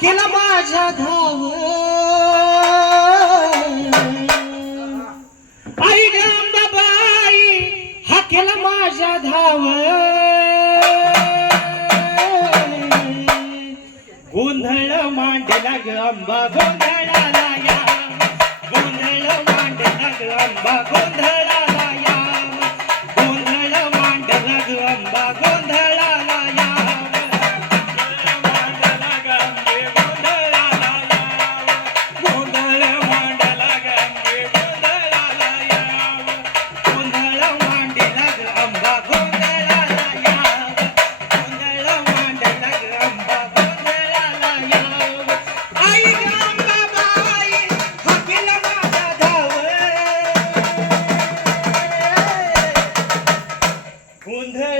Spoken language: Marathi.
केला माझ्या धाव आई बाबाई हा केला माझ्या धाव गोंधळ मांडला ग गोंधळ. বন্ধুর